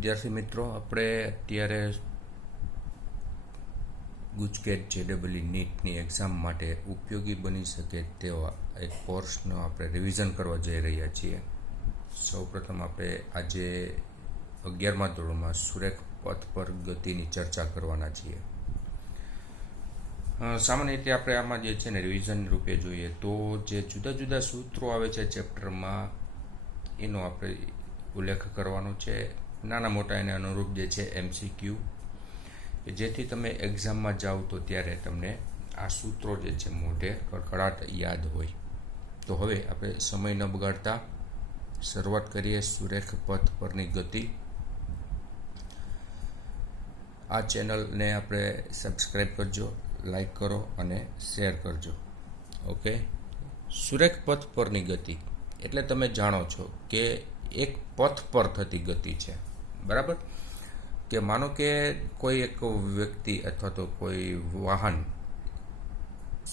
વિદ્યાર્થી મિત્રો, આપણે અત્યારે ગુજકેટ JEE નીટની એક્ઝામ માટે ઉપયોગી બની શકે તેવા એક કોર્સનો આપણે રિવિઝન કરવા જઈ રહ્યા છીએ. સૌપ્રથમ આપણે આજે 11મા ધોરણમાં સુરેખ પથ પર ગતિની ચર્ચા કરવાના છીએ. સામાન્ય રીતે આપણે આમાં જે છે ને રિવિઝન રૂપે જોઈએ તો જે જુદા જુદા સૂત્રો આવે છે ચેપ્ટરમાં એનો આપણે ઉલ્લેખ કરવાનો છે. નાના મોટા એને અનુરૂપ જે છે MCQ, જેથી તમે એક્ઝામમાં જાઓ તો ત્યારે તમને આ સૂત્રો જે છે મોઢે કડકડાટ યાદ હોય. તો હવે આપણે સમય ન બગાડતા શરૂઆત કરીએ સુરેખ પથ પરની ગતિ. આ ચેનલને આપણે સબસ્ક્રાઈબ કરજો, લાઈક કરો અને શેર કરજો. ઓકે, સુરેખ પથ પરની ગતિ એટલે તમે જાણો છો કે એક પથ પર થતી ગતિ છે, બરાબર? કે માનો કે કોઈ એક વ્યક્તિ અથવા તો કોઈ વાહન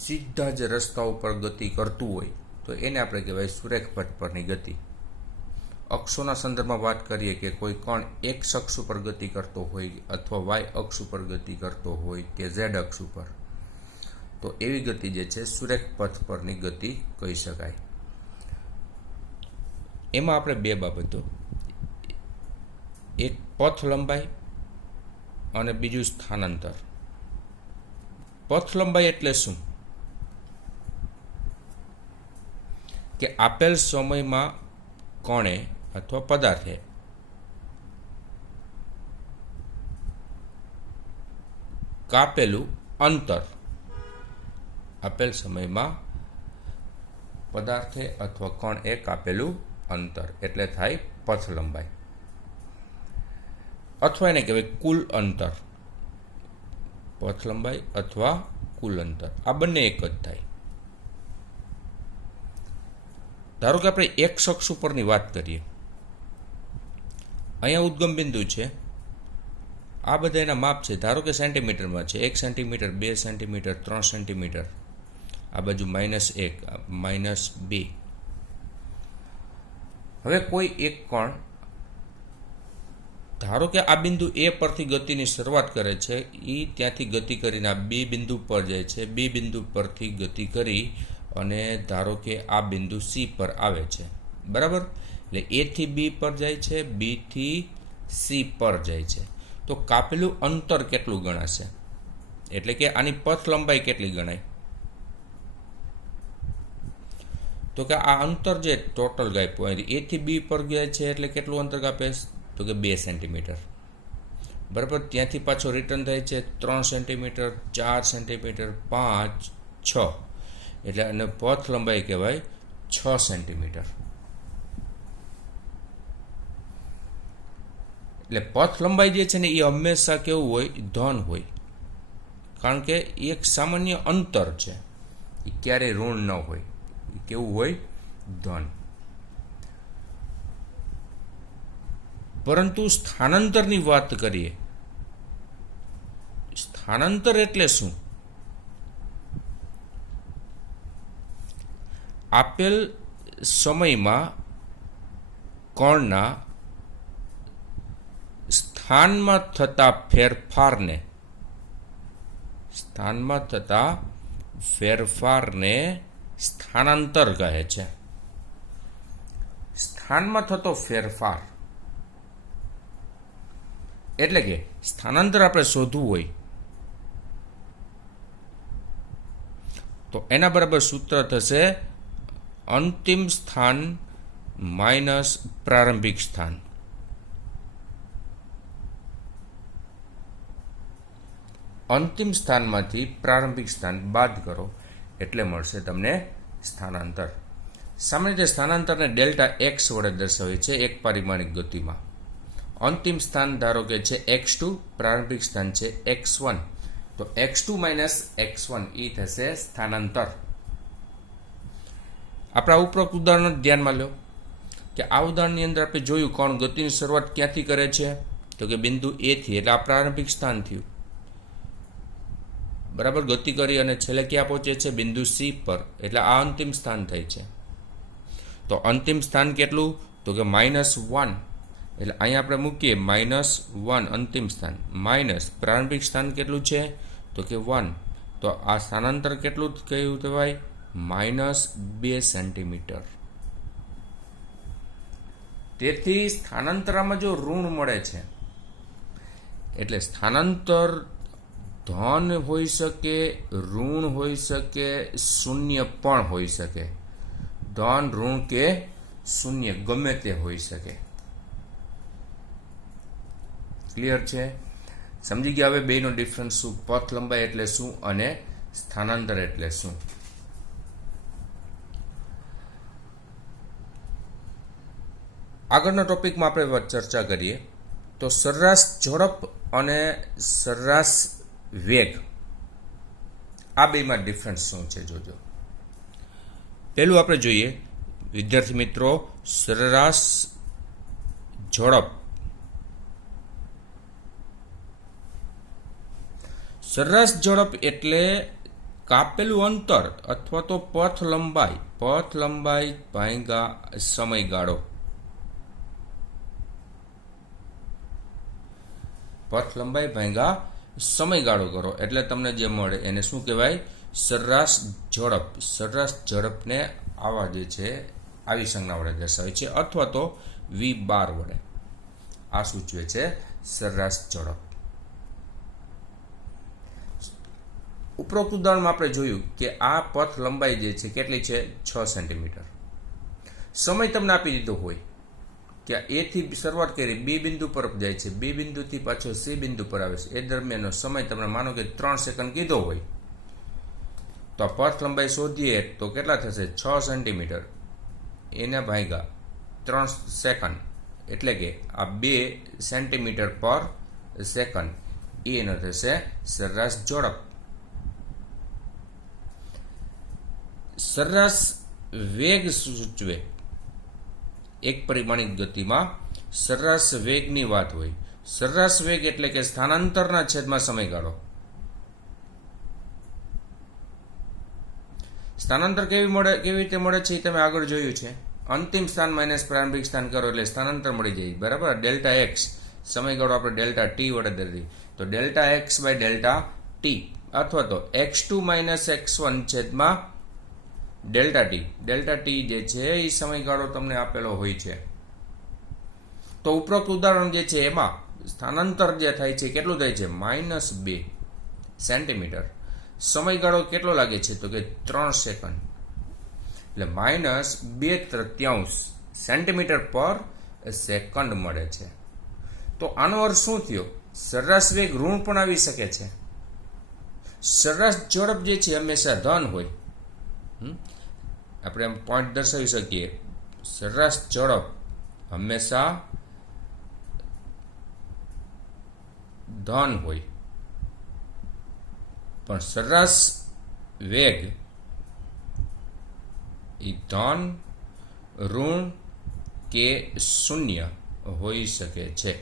સીધા જ રસ્તા ઉપર ગતિ કરતું હોય તો એને આપણે કહેવાય સુરેખ પથ પરની ગતિ. અક્ષોના સંદર્ભમાં વાત કરીએ કે કોઈ કણ X અક્ષ ઉપર ગતિ કરતો હોય અથવા Y અક્ષ ઉપર ગતિ કરતો હોય કે Z અક્ષ ઉપર, તો એવી ગતિ જે છે સુરેખ પથ પરની ગતિ કહી શકાય. એમાં આપણે બે બાબતો, એક પથ લંબાઈ અને બીજું સ્થાનાંતર. પથ લંબાઈ એટલે શું? કે આપેલ સમયમાં કણે અથવા પદાર્થે કાપેલું અંતર, આપેલ સમયમાં પદાર્થે અથવા કણ એ કાપેલું અંતર એટલે થાય પથ લંબાઈ, અથવા એને કહેવાય કુલ અંતર. પથ લંબાઈ અથવા કુલ અંતર આ બંને એક જ થાય. ધારો કે આપણે X અક્ષ ઉપરની વાત કરીએ, અહીંયા ઉદ્ગમ બિંદુ છે, આ બધા એના માપ છે. ધારો કે સેન્ટીમીટરમાં છે, 1 સેન્ટીમીટર, 2 સેન્ટીમીટર, 3 સેન્ટીમીટર, આ બાજુ -1, -2. હવે કોઈ એક કણ ધારો કે આ બિંદુ A પરથી ગતિની શરૂઆત કરે છે, એ ત્યાંથી ગતિ કરીને આ B બિંદુ પર જાય છે, B બિંદુ પરથી ગતિ કરી અને ધારો કે આ બિંદુ C પર આવે છે, બરાબર? એટલે A થી B પર જાય છે, B થી C પર જાય છે. તો કાપેલું અંતર કેટલું ગણાશે? એટલે કે આની પથ લંબાઈ કેટલી ગણાય? તો કે આ અંતર જે ટોટલ કાપ્યું A થી B પર ગયા છે એટલે કેટલું અંતર કાપે? તો કે 2 સેન્ટીમીટર, બરાબર? ત્યાંથી પાછો રિટર્ન થાય છે 3 સેન્ટીમીટર, 4 સેન્ટીમીટર, 5, 6, એટલે અને પથ લંબાઈ કહેવાય 6 સેન્ટીમીટર. એટલે પથ લંબાઈ જે છે ને એ હંમેશા કેવું હોય? ધન હોય, કારણ કે એ એક સામાન્ય અંતર છે, એ ક્યારેય ઋણ ન હોય. એ કેવું હોય? ધન. પરંતુ સ્થાનાંતરની વાત કરીએ, સ્થાનાંતર એટલે શું? આપેલ સમયમાં કણના સ્થાનમાં થતા ફેરફારને સ્થાનાંતર કહે છે. સ્થાનમાં થતો ફેરફાર એટલે કે સ્થાનાંતર આપણે શોધવું હોય તો એના બરાબર સૂત્ર થશે અંતિમ સ્થાન માઇનસ પ્રારંભિક સ્થાન. અંતિમ સ્થાનમાંથી પ્રારંભિક સ્થાન બાદ કરો એટલે મળશે તમને સ્થાનાંતર. સામાન્ય રીતે સ્થાનાંતરને ડેલ્ટા X વડે દર્શાવે છે એક પરિમાણિક ગતિમાં. અંતિમ સ્થાન ધારો કે છે x2, પ્રારંભિક સ્થાન છે x1, તો x2 - x1 એ થશે સ્થાનાંતર. આપણા ઉપરોક્ત ઉદાહરણ ધ્યાનમાં લો કે આ ઉદાહરણની અંદર આપણે જોયું કણ ગતિની શરૂઆત ક્યાંથી કરે છે? તો કે બિંદુ A થી, એટલે આ પ્રારંભિક સ્થાન થયું, બરાબર? ગતિ કરી અને છેલ્લે ક્યાં પહોંચે છે? બિંદુ C પર, એટલે આ અંતિમ સ્થાન થાય છે. તો અંતિમ સ્થાન કેટલું? તો કે -1, એટલે અહીંયા આપણે મૂકીએ -1 અંતિમ સ્થાન માઇનસ પ્રારંભિક સ્થાન કેટલું છે તો કે 1, તો આ સ્થાનાંતર કેટલું કયું કહેવાય -2 સેન્ટીમીટર. તેથી સ્થાનાંતરમાં જો ઋણ મળે છે એટલે સ્થાનાંતર ધન હોઈ શકે, ઋણ હોઈ શકે, શૂન્ય પણ હોઈ શકે. ધન, ઋણ કે શૂન્ય ગમે તે હોઈ શકે. ક્લિયર છે? સમજી ગયા હવે બેનો ડિફરન્સ શું, પથ લંબાઈ એટલે શું અને સ્થાનાંતર એટલે શું. આગળના ટોપિકમાં આપણે ચર્ચા કરીએ તો સરેરાશ ઝડપ અને સરેરાશ વેગ, આ બેમાં ડિફરન્સ શું છે જોજો. પહેલું આપણે જોઈએ વિદ્યાર્થી મિત્રો, સરેરાશ ઝડપ. સરેરાશ ઝડપ એટલે કાપેલું અંતર અથવા તો પથ લંબાઈ ભાગ્યા સમયગાળો. પથ લંબાઈ ભાગ્યા સમયગાળો કરો એટલે તમને જે મળે એને શું કહેવાય સરેરાશ ઝડપ. સરેરાશ ઝડપને આવા જે છે આવી સંજ્ઞા વડે દર્શાવે છે અથવા તો v12 વડે આ સૂચવે છે સરેરાશ ઝડપ. ઉપરોક્ત ઉદાહરણમાં આપણે જોયું કે આ પથ લંબાઈ જે છે કેટલી છે 6 સેન્ટીમીટર. સમય તમને આપી દીધો હોય કે એ થી શરૂઆત કરી બી બિંદુ પર જાય છે, બી બિંદુથી પાછો સી બિંદુ પર આવે છે, એ દરમિયાનનો સમય તમને માનો કે 3 સેકન્ડ કીધો હોય તો આ પથ લંબાઈ શોધીએ તો કેટલા થશે 6 સેન્ટીમીટર એના ભાગ્યા 3 સેકન્ડ એટલે કે આ 2 સેન્ટીમીટર પર સેકન્ડ એનો થશે સરેરાશ ઝડપ. સરેરાશ વેગ સૂચવે એક પરિમાણિક ગતિમાં સરેરાશ વેગની વાત હોય. સરેરાશ વેગ એટલે કે સ્થાનાંતરના છેદમાં સમયગાળો. સ્થાનાંતર કેવી રીતે મળે છે એ તમે આગળ જોયું છે. અંતિમ સ્થાન માઇનસ પ્રારંભિક સ્થાન કરો એટલે સ્થાનાંતર મળી જાય, બરાબર. ડેલ્ટા એક્સ સમયગાળો આપણે ડેલ્ટા ટી વડે દર્દી તો delta X by delta T અથવા તો x2 - x1 છેદમાં ડેલ્ટા ટી જે છે એ સમયગાળો તમને આપેલો હોય છે. તો ઉપરોક્ત ઉદાહરણ જે છે એમાં સ્થાનાંતર જે થાય છે કેટલું થાય છે -2 સેન્ટીમીટર. સમયગાળો કેટલો લાગે છે તો કે 3 સેકન્ડ એટલે -2/3 સેન્ટીમીટર પર સેકન્ડ મળે છે. તો આનો અર્થ શું થયો? સરેરાશ વેગ ઋણ પણ આવી શકે છે. સરેરાશ ઝડપ જે છે હંમેશા ધન હોય. આપણે એમ પોઈન્ટ દર્શાવી શકીએ, સરેરાશ ઝડપ હંમેશા ધન હોય પણ સરેરાશ વેગ એ ધન, ઋણ કે શૂન્ય હોઈ શકે છે.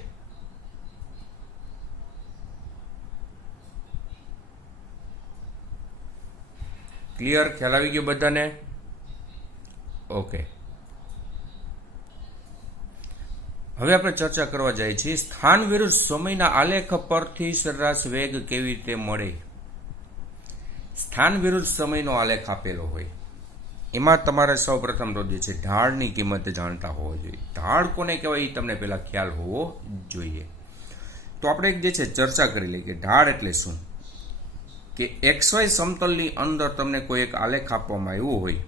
ક્લિયર? ખ્યાલ આવી ગયો બધાને? ઓકે, હવે આપણે ચર્ચા કરવા જઈએ છીએ સ્થાન વિરુદ્ધ સમયના આલેખ પરથી સરેરાશ વેગ કેવી રીતે મળે. સ્થાન વિરુદ્ધ સમયનો આલેખ આપેલો હોય એમાં તમારે સૌપ્રથમ તો જે છે ઢાળની કિંમત જાણતા હોવો જોઈએ. ઢાળ કોને કહેવાય એ તમને પહેલા ખ્યાલ હોવો જોઈએ. તો આપણે એક જે છે ચર્ચા કરી લઈએ કે ઢાળ એટલે શું. કે XY સમતલની અંદર તમને કોઈ એક આલેખ આપવામાં આવ્યો હોય,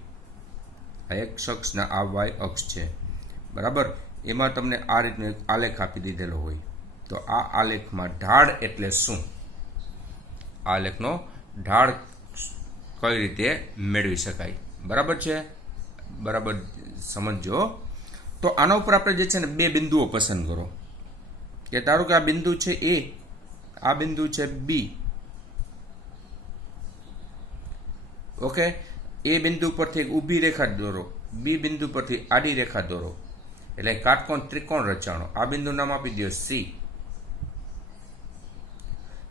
આ X અક્ષ ને આ Y અક્ષ છે, બરાબર. એમાં તમને આ રીતનો એક આલેખ આપી દીધેલો હોય તો આ આલેખમાં ઢાળ એટલે શું, આલેખનો ઢાળ કઈ રીતે મેળવી શકાય, બરાબર છે? બરાબર સમજો. તો આના ઉપર આપણે જે છે ને બે બિંદુઓ પસંદ કરો કે ધારો કે આ બિંદુ છે A, આ બિંદુ છે B. ઓકે, એ બિંદુ પરથી એક ઊભી રેખા દોરો, બી બિંદુ પરથી આડી રેખા દોરો એટલે કાટકોણ ત્રિકોણ રચાણો. આ બિંદુ નામ આપી દો C.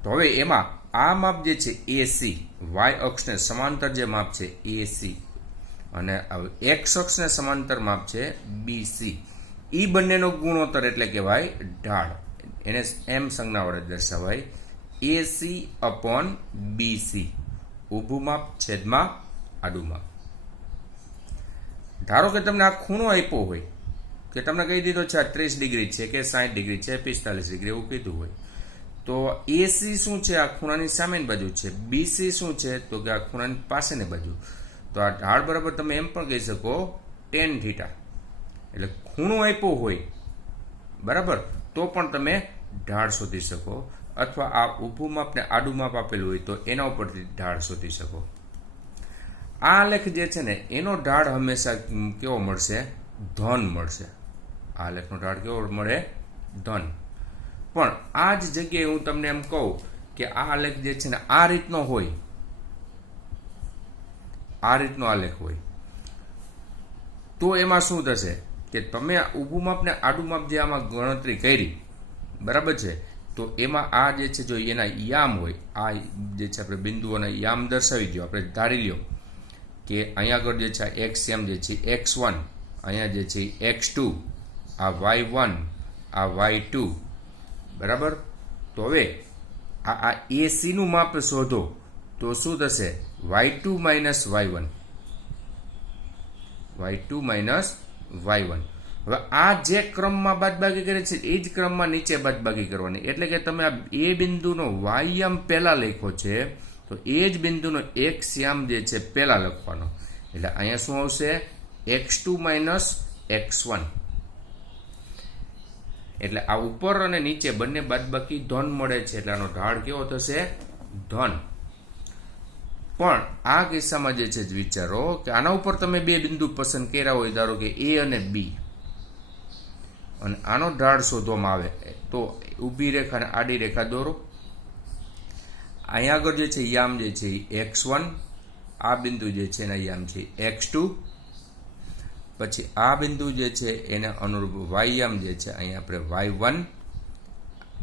તો હવે એમાં આ માપ જે છે AC, Y અક્ષને સમાંતર જે માપ છે AC અને X અક્ષને સમાંતર માપ છે BC. ઈ બંનેનો ગુણોત્તર એટલે કહેવાય ઢાળ. એને એમ સંજ્ઞા વડે દર્શાવાય એસી અપોન બીસી, ઊભું માપ છેદમાં આડું માપ. ધારો કે તમને આ ખૂણો આપ્યો હોય કે તમને કહી દીધો છે આ 30 ડિગ્રી છે કે 60 ડિગ્રી છે 45 ડિગ્રી એવું કીધું હોય, તો એસી શું છે? આ ખૂણાની સામેની બાજુ છે. બીસી શું છે? તો કે આ ખૂણાની પાસેની બાજુ. તો આ ઢાળ બરાબર તમે એમ પણ કહી શકો tan થીટા. એટલે ખૂણો આપ્યો હોય બરાબર તો પણ તમે ઢાળ શોધી શકો, અથવા આ ઊભું માપ ને આડું માપ આપેલું હોય તો એના ઉપરથી ઢાળ શોધી શકો. આ આલેખ જે છે ને એનો ઢાળ હંમેશા કેવો મળશે? ધન મળશે. આ આલેખનો ઢાળ કેવો મળે? ધન. પણ આ જ જગ્યાએ હું તમને એમ કહું કે આ આલેખ જે છે ને આ રીતનો હોય, આ રીતનો આલેખ હોય, તો એમાં શું થશે કે તમે ઊભું માપ ને આડું માપ જે આમાં ગણતરી કરી બરાબર છે, તો એમાં આ જે છે જો એના યામ હોય, આ જે છે આપણે બિંદુઓના યામ દર્શાવી દો. આપણે ધારી લ્યો કે અહીંયા આગળ જે છે એક્સ એમ જે છે x1, અહીંયા જે છે x2, આ y1, આ y2 બરાબર. તો હવે આ એસી નું માપ શોધો તો શું થશે? y2 minus y1, y2 minus y1. હવે આ જે ક્રમમાં બાદબાકી કરે છે એ જ ક્રમમાં નીચે બાદબાકી કરવાની. એટલે કે તમે આ એ બિંદુનો વાયમ પહેલા લખ્યો છે તો એ જ બિંદુનો એક્સ યામ જે છે પહેલા લખવાનો. એટલે અહીંયા શું આવશે? x2 minus x1. એટલે આ ઉપર અને નીચે બંને બાદબાકી ધન મળે છે, એટલે આનો ઢાળ કેવો થશે? ધન. પણ આ કિસ્સામાં જે છે વિચારો કે આના ઉપર તમે બે બિંદુ પસંદ કર્યા હોય, ધારો કે એ અને બી, અને આનો ઢાળ શોધવામાં આવે તો ઊભી રેખા અને આડી રેખા દોરો. અહીંયા આગળ જે છે યામ જે છે x1, આ બિંદુ જે છે એના યામ છે x2, પછી આ બિંદુ જે છે એને અનુરૂપ y યામ જે છે અહીંયા આપણે y1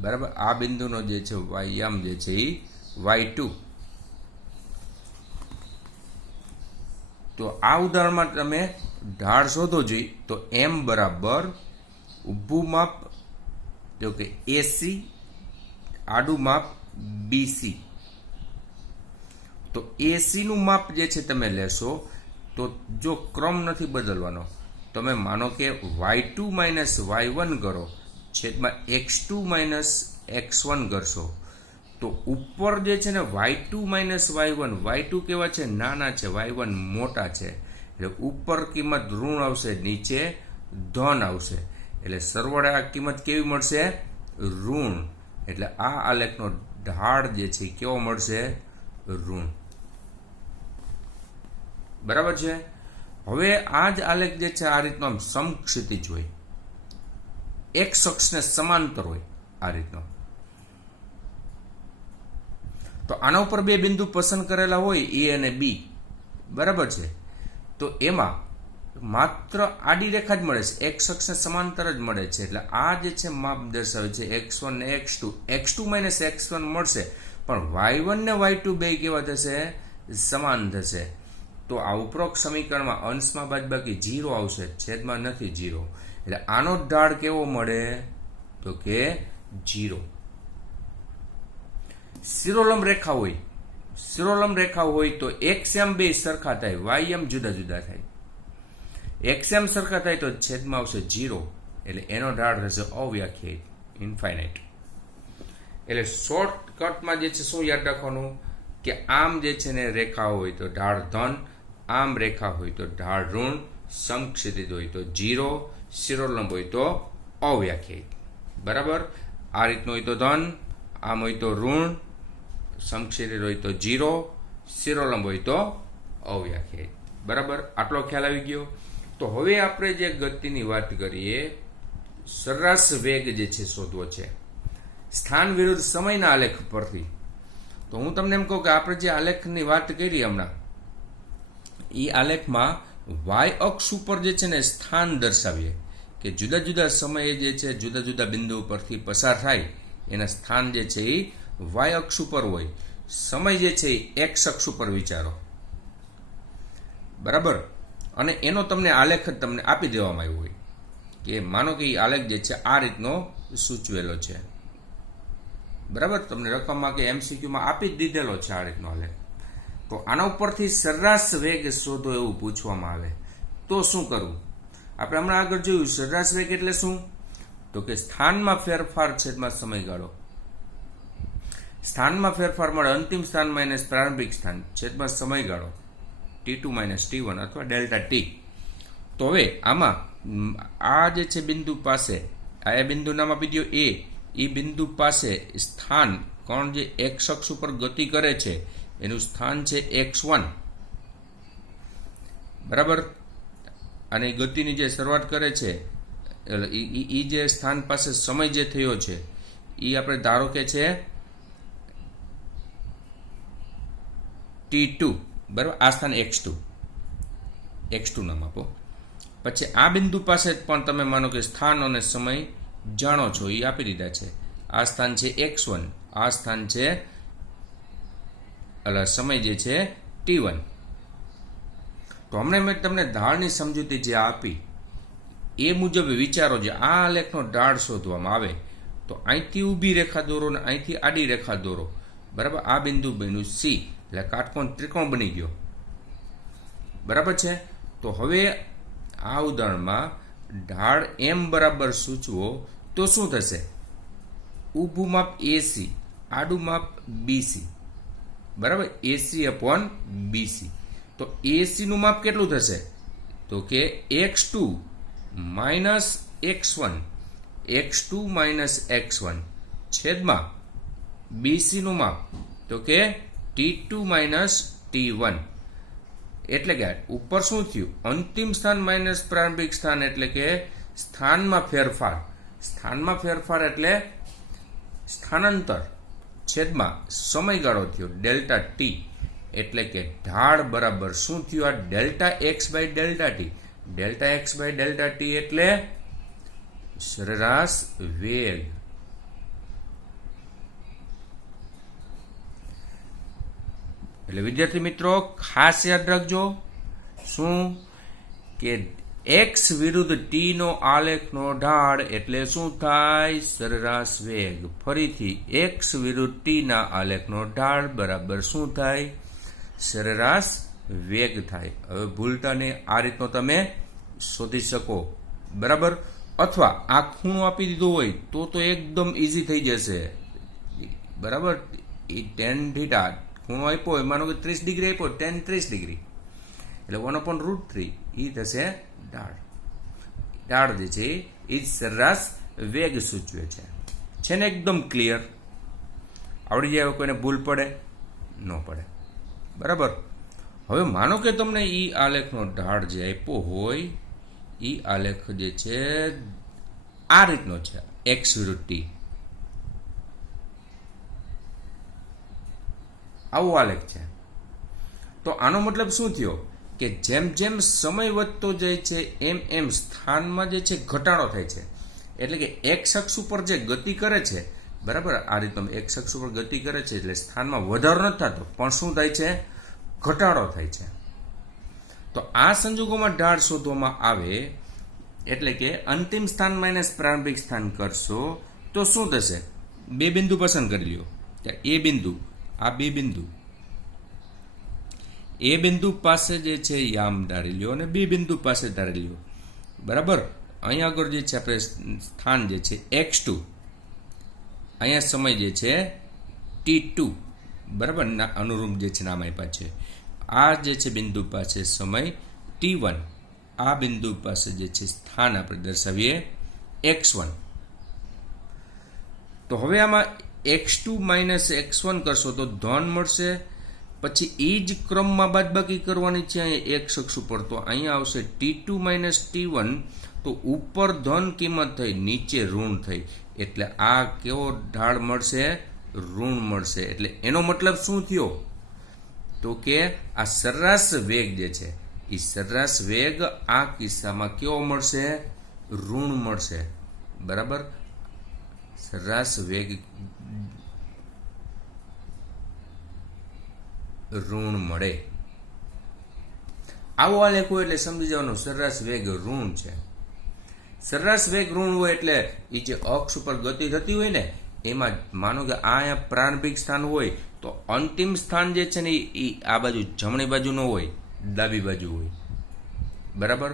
બરાબર. આ બિંદુનો જે છે y યામ જે છે એ y2. તો આ ઉદાહરણમાં તમે ઢાળ શોધો જોઈએ તો m બરાબર ઊભું માપ જો કે એસી, આડું માપ બીસી. તો એસી નું માપ જે છે તમે લેશો તો જો ક્રમ નથી બદલવાનો, તમે માનો કે y2 માઇનસ y1 કરો છેદમાં x2 માઇનસ x1 કરશો, તો ઉપર જે છે ને y2 માઇનસ y1, y2 કેવા છે? નાના છે, y1 મોટા છે. એટલે ઉપર કિંમત ઋણ આવશે, નીચે ધન આવશે. એટલે સરવાળે આ કિંમત કેવી મળશે? ઋણ. એટલે આ આલેખનો ઢાળ જે છે કેવો મળશે? ઋણ. બરાબર છે. હવે આ જ આલેખ જે છે આ રીતનો આમ સમક્ષિતિજ હોય, એક અક્ષને સમાંતર હોય આ રીતનો. તો આના ઉપર બે બિંદુ પસંદ કરેલા હોય એ અને બી બરાબર છે, તો એમાં માત્ર આડી રેખા જ મળે છે, એક અક્ષને સમાંતર જ મળે છે. એટલે આ જે છે માપ દર્શાવે છે x1 ને x2, x2 માઇનસ x1 મળશે, પણ y1 ને y2 બે કેવા થશે? સમાન થશે. તો આ ઉપરોક્ત સમીકરણમાં અંશમાં બાદબાકી 0 આવશે, છેદમાં નથી 0. એટલે આનો ઢાળ કેવો મળે? તો કે 0. શિરોલંબ રેખા હોય, શિરોલંબ રેખા હોય તો xm બે સરખા થાય, ym જુદા જુદા થાય. xm સરખા થાય તો છેદમાં આવશે 0. એટલે એનો ઢાળ થશે અવ્યાખ્યાયિત, ઇન્ફાઇનાઇટ. એટલે શોર્ટકટમાં જે છે શું યાદ રાખવાનું કે આમ જે છે ને રેખા હોય તો ઢાળ ધન, આમ રેખા હોય તો ઢાળ ઋણ, સમક્ષિતિજ હોય તો 0, શિરોલંબ હોય તો અવ્યાખ્યાયિત. બરાબર. આ રીતનું હોય તો ધન, આમ હોય તો ઋણ, સમક્ષિતિજ હોય તો 0, શિરોલંબ હોય તો અવ્યાખ્યાયિત. બરાબર. આટલો ખ્યાલ આવી ગયો. તો હવે આપણે જે ગતિની વાત કરીએ, સરેરાશ વેગ જે છે શોધવો છે સ્થાન વિરુદ્ધ સમયના આલેખ પરથી. તો હું તમને એમ કહું કે આપણે જે આલેખની વાત કરી હમણાં, એ આલેખમાં વાય અક્ષ ઉપર જે છે ને સ્થાન દર્શાવીએ કે જુદા જુદા સમયે જે છે જુદા જુદા બિંદુ પરથી પસાર થાય એના સ્થાન જે છે એ વાય અક્ષ ઉપર હોય, સમય જે છે એ એક્સ અક્ષ ઉપર વિચારો. બરાબર. અને એનો તમને આલેખ જ તમને આપી દેવામાં આવ્યો હોય. કે માનો કે એ આલેખ જે છે આ રીતનો સૂચવેલો છે, બરાબર. તમને રકમમાં કે એમસીક્યુમાં આપી જ દીધેલો છે આ રીતનો આલેખ. તો આના ઉપરથી સરેરાશ વેગ શોધો એવું પૂછવામાં આવે તો શું કરવું? આપણે હમણાં આગળ જોયું સરેરાશ વેગ એટલે શું, તો કે સ્થાનમાં ફેરફાર છેદમાં સમયગાળો. સ્થાનમાં ફેરફાર મળે અંતિમ સ્થાન માઇનસ પ્રારંભિક સ્થાન છેદમાં સમયગાળો T2 - T1 અથવા ડેલ્ટા ટી. તો હવે આમાં આ જે છે બિંદુ પાસે, આ બિંદુ નામ આપી દો એ, એ બિંદુ પાસે સ્થાન કણ જે એક્સ અક્ષ ઉપર ગતિ કરે છે એનું સ્થાન છે x1, બરાબર. અને ગતિની જે શરૂઆત કરે છે એ જે સ્થાન પાસે સમય જે થયો છે એ આપણે ધારો કે છે T2, બરાબર. આ સ્થાન x2 નામ આપો. પછી આ બિંદુ પાસે પણ તમે માનો કે સ્થાન અને સમય જાણો છો એ આપી દીધા છે. આ સ્થાન છે x1, આ સ્થાન છે સમય જે છે T1. તો હમણાં મેં તમને ઢાળની સમજૂતી જે આપી એ મુજબ વિચારો. જે આ આલેખનો ઢાળ શોધવામાં આવે તો અહીંથી ઊભી રેખા દોરો ને અહીંથી આડી રેખા દોરો, બરાબર. આ બિંદુ બન્યું C, એટલે કાટકોણ ત્રિકોણ બની ગયો, બરાબર છે. તો હવે આ ઉદાહરણમાં ઢાળ M બરાબર સૂચવો તો શું થશે? ઊભું માપ AC, આડું માપ BC, બરાબર. AC/BC. તો AC નું માપ કેટલું થશે? તો કે x2 - x1, x2 - x1 છેદમાં BC નું માપ તો કે T2 - T1. એટલે કે ઉપર શું થયું? અંતિમ સ્થાન માઇનસ પ્રારંભિક સ્થાન, એટલે કે સ્થાનમાં ફેરફાર. સ્થાનમાં ફેરફાર એટલે સ્થાનાંતર છેદમાં સમયગાળો થયો ડેલ્ટા ટી. એટલે કે ઢાળ બરાબર શું થયું? આ delta X by delta T. Delta X by delta T એટલે સરેરાશ વેગ. એટલે વિદ્યાર્થી મિત્રો ખાસ યાદ રાખજો શું કે એક્સ વિરુદ્ધ ટી નો આલેખનો ઢાળ એટલે શું થાય? સરેરાશ વેગ. ફરીથી એક્સ વિરુદ્ધ ટી ના આલેખનો ઢાળ બરાબર શું થાય? સરેરાશ વેગ થાય. હવે ભૂલતા નહીં, આ રીતનો તમે શોધી શકો, બરાબર. અથવા આ ખૂણો આપી દીધો હોય તો એકદમ ઈઝી થઈ જશે, બરાબર. એ tan થીટા ખૂણો આપ્યો હોય, માનો કે 30 ડિગ્રી આપ્યો, tan 30 ડિગ્રી એટલે 1/√3 એ થશે ઢાળ. ઢાળ જે છે એ સરેરાશ વેગ સૂચવે છે ને? એકદમ ક્લિયર આવડી જાય. કોઈને ભૂલ પડે ન પડે, બરાબર. હવે માનો કે તમને ઈ આલેખનો ઢાળ જે આપ્યો હોય ઈ આલેખ જે છે આ રીતનો છે, એક્સ વિરુદ્ધ ટી. આવો આલેખ છે. તો આનો મતલબ શું થયો? કે જેમ જેમ સમય વધતો જાય છે એમ સ્થાનમાં જે છે ઘટાડો થાય છે. એટલે કે એક્સ અક્ષ ઉપર જે ગતિ કરે છે, બરાબર. આ રીતનો એક્સ અક્ષ ઉપર ગતિ કરે છે એટલે સ્થાનમાં વધારો નથી થતો, પણ શું થાય છે? ઘટાડો થાય છે. તો આ સંજોગોમાં ઢાળ શોધવામાં આવે એટલે કે અંતિમ સ્થાન માઇનસ પ્રારંભિક સ્થાન કરશો તો શું થશે? બે બિંદુ પસંદ કરી લ્યો. એ બિંદુ, આ બે બિંદુ, એ બિંદુ પાસે જે છે યામ ધારી લ્યો અને બી બિંદુ પાસે ધારી લ્યો, બરાબર. અહીંયા આગળ જે છે આપણે સ્થાન જે છે x2, અહીંયા સમય જે છે T2, બરાબર. અનુરૂપ જે છે નામ આપ્યા છે. આ જે છે બિંદુ પાસે સમય T1, આ બિંદુ પાસે જે છે સ્થાન આપણે દર્શાવીએ x1. તો હવે આમાં x2 - x1 કરશો તો ધન મળશે. પછી એ જ ક્રમમાં બાદબાકી કરવાની છે અહીંયા x અક્ષ ઉપર. તો અહીંયા આવશે T2 - T1. તો ઉપર ધન કિંમત થઈ, નીચે ઋણ થઈ, એટલે આ કેવો ઢાળ મળશે? ઋણ મળશે. એટલે એનો મતલબ શું થયો? તો કે આ સરેરાશ વેગ જે છે એ સરેરાશ વેગ આ કિસ્સામાં કેવો મળશે? ઋણ મળશે, બરાબર. સરેરાશ વેગ ઋણ મળે. આવો આલેખ હોય એટલે સમજી જવાનું સરેરાશ વેગ ઋણ છે. સરેરાશ વેગ ઋણ હોય એટલે એ જે અક્ષ ઉપર ગતિ થતી હોય ને એમાં માનો કે આ અહીંયા પ્રારંભિક સ્થાન હોય તો અંતિમ સ્થાન જે છે ને એ આ બાજુ જમણી બાજુ ન હોય, ડાબી બાજુ હોય, બરાબર.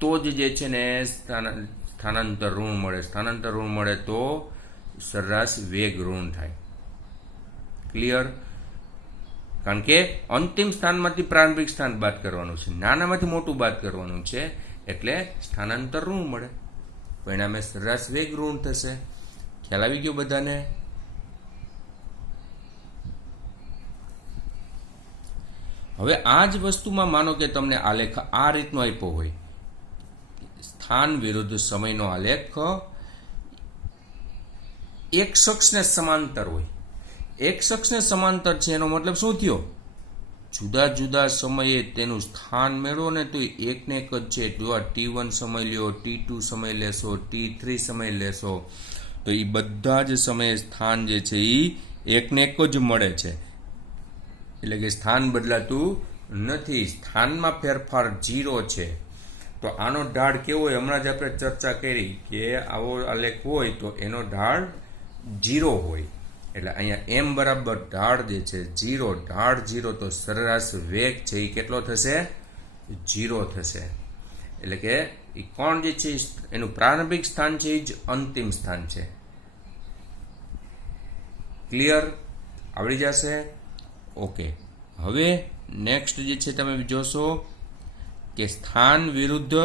તો જ જે છે ને સ્થાનાંતર ઋણ મળે. સ્થાનાંતર ઋણ મળે તો સરેરાશ વેગ ઋણ થાય. ક્લિયર? કારણ કે અંતિમ સ્થાનમાંથી પ્રારંભિક સ્થાન બાદ કરવાનું છે, નાનામાંથી મોટું બાદ કરવાનું છે, એટલે સ્થાનાંતર ઋણ મળે. પરિણામે સરેરાશ વેગ ઋણ થશે. ખ્યાલ આવી ગયો બધાને? હવે આ જ વસ્તુમાં માનો કે તમને આલેખ આ રીતનો આપ્યો હોય, સ્થાન વિરુદ્ધ સમયનો આલેખ એક શખ્સને સમાંતર હોય. એક શખ્સને સમાંતર છે એનો મતલબ શું થયો? જુદા જુદા સમયે તેનું સ્થાન મેળવો ને તો એકને એક જ છે. જો આ T1 સમય લ્યો, T2 સમય લેશો, T3 સમય લેશો તો એ બધા જ સમયે સ્થાન જે છે એ એકને એક જ મળે છે. એટલે કે સ્થાન બદલાતું નથી, સ્થાનમાં ફેરફાર 0 છે. તો આનો ઢાળ કેવો હોય? હમણાં જ આપણે ચર્ચા કરી કે આવો આલેખ હોય તો એનો ઢાળ 0 હોય. એટલે અહીંયા m બરાબર ઢાળ જે છે 0, ઢાળ 0 તો સરેરાશ વેગ છે એ કેટલો થશે? 0 થશે. એટલે કે એ કોણ જે છે એનું પ્રારંભિક સ્થાન છે એ જ અંતિમ સ્થાન છે. ક્લિયર? આવડી જશે? ઓકે. હવે નેક્સ્ટ જે છે તમે જોશો કે સ્થાન વિરુદ્ધ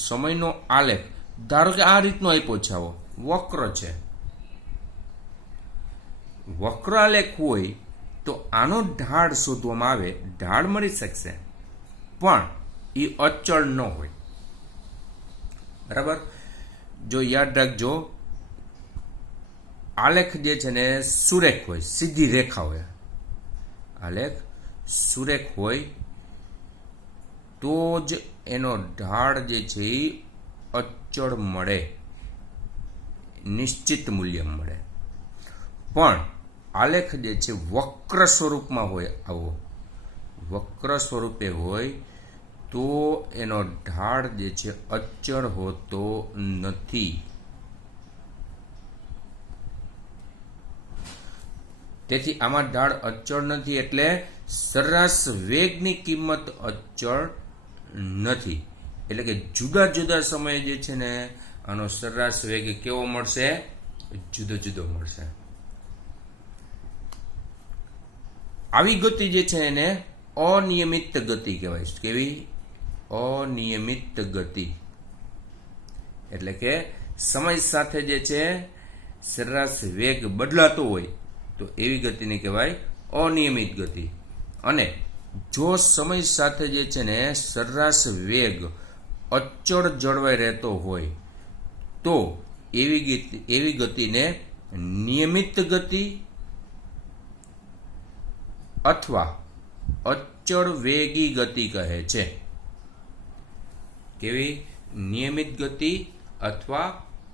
સમયનો આલેખ. ધારો કે આ રીતનો આપ્યો છે, આવો વક્ર છે. વક્ર આલેખ હોય તો આનો ઢાળ શોધવામાં આવે, ઢાળ મળી શકશે પણ એ અચળ ન હોય. બરાબર? જો યાદ રાખજો, આલેખ જે છે ને સુરેખ હોય, સીધી રેખા હોય. આલેખ સુરેખ હોય તો જ એનો ઢાળ જે છે એ અચળ મળે, નિશ્ચિત મૂલ્ય મળે. પણ આલેખ જે છે વક્ર સ્વરૂપમાં હોય, આવો વક્ર સ્વરૂપે હોય તો એનો ઢાળ જે છે અચળ હોતો નથી. તેથી આમાં ઢાળ અચળ નથી એટલે સરેરાશ વેગની કિંમત અચળ નથી. એટલે કે જુદા જુદા સમયે જે છે ને આનો સરેરાશ વેગ કેવો મળશે? જુદો જુદો મળશે. આવી ગતિ જે છે એને અનિયમિત ગતિ કહેવાય છે. કેવી? અનિયમિત ગતિ. એટલે કે સમય સાથે જે છે સરેરાશ વેગ બદલાતો હોય તો એવી ગતિને કહેવાય અનિયમિત ગતિ. અને જો સમય સાથે જે છે ને સરેરાશ વેગ અચળ જળવાઈ રહેતો હોય તો એવી ગતિને નિયમિત ગતિ અથવા અચળ વેગી ગતિ કહે છે. કેવી? નિયમિત ગતિ અથવા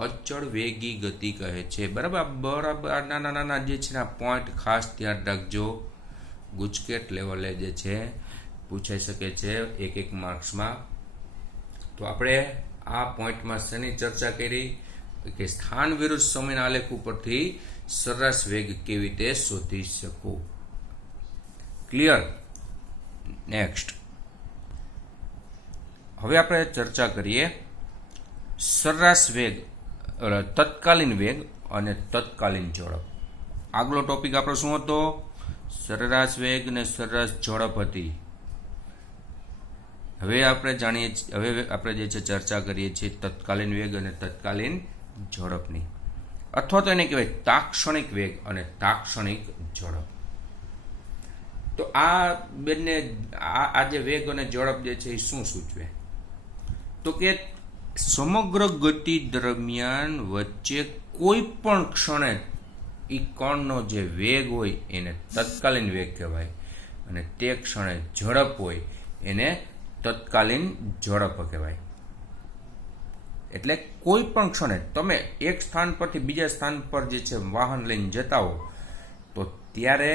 અચળ વેગી ગતિ કહે છે. બરાબર? નાના નાના જે છે ને પોઈન્ટ ખાસ ધ્યાન રાખજો. ગુજકેટ લેવલે જે છે પૂછાઈ શકે છે એક માર્ક્સમાં. તો આપણે આ પોઈન્ટમાં શેની ચર્ચા કરી કે સ્થાન વિરુદ્ધ સમયના આલેખ ઉપરથી સરેરાશ વેગ કેવી રીતે શોધી શકું. ક્લિયર? નેક્સ્ટ હવે આપણે ચર્ચા કરીએ સરેરાશ વેગ, તત્કાલીન વેગ અને તત્કાલીન ઝડપ. આગલો ટોપિક આપણો શું હતો? સરેરાશ વેગ અને સરેરાશ ઝડપ હતી. હવે આપણે જે છે ચર્ચા કરીએ છીએ તત્કાલીન વેગ અને તત્કાલીન ઝડપની, અથવા તો એને કહેવાય તાક્ષણિક વેગ અને તાક્ષણિક ઝડપ. તો આ બંને આ જે વેગ અને ઝડપ જે છે એ શું સૂચવે? તો કે સમગ્ર ગતિ દરમિયાન વચ્ચે કોઈ પણ ક્ષણે એ કણનો જે વેગ હોય એને તત્કાલીન વેગ કહેવાય અને તે ક્ષણે ઝડપ હોય એને તત્કાલીન ઝડપ કહેવાય. એટલે કોઈ પણ ક્ષણે તમે એક સ્થાન પરથી બીજા સ્થાન પર જે છે વાહન લઈને જતા હો તો ત્યારે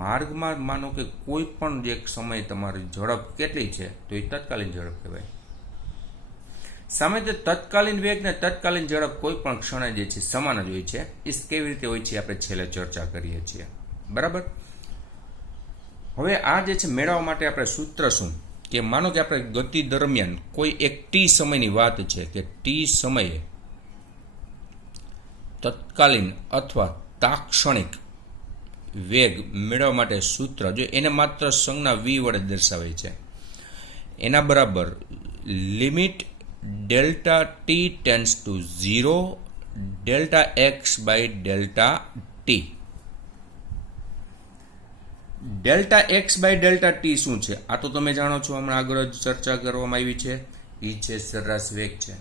માર્ગમાં માનો કે કોઈ પણ એક સમય તમારી ઝડપ કેટલી છે તો એ તત્કાલીન ઝડપ કહેવાય. સામે તે તત્કાલીન વેગ ને તત્કાલીન ઝડપ કોઈ પણ ક્ષણે જે છે સમાન જ હોય છે. એ કેવી રીતે હોય છે આપણે છેલ્લે ચર્ચા કરીએ છીએ. બરાબર. હવે આ જે છે મેળવવા માટે આપણે સૂત્ર શું કે માનો કે આપણે ગતિ દરમિયાન કોઈ એક ટી સમયની વાત છે કે ટી સમયે તત્કાલીન અથવા તાત્ક્ષણિક વેગ મેળવવા માટે સૂત્ર જો એને માત્ર સંજ્ઞા v વડે દર્શાવે છે. એના બરાબર limit delta T tends to 0 delta X by delta T. Delta X by delta T શું છે? આ તો તમે જાણો છો, હમણાં આગળ જ ચર્ચા કરવામાં આવી છે. એ છે સરેરાશ વેગ છે.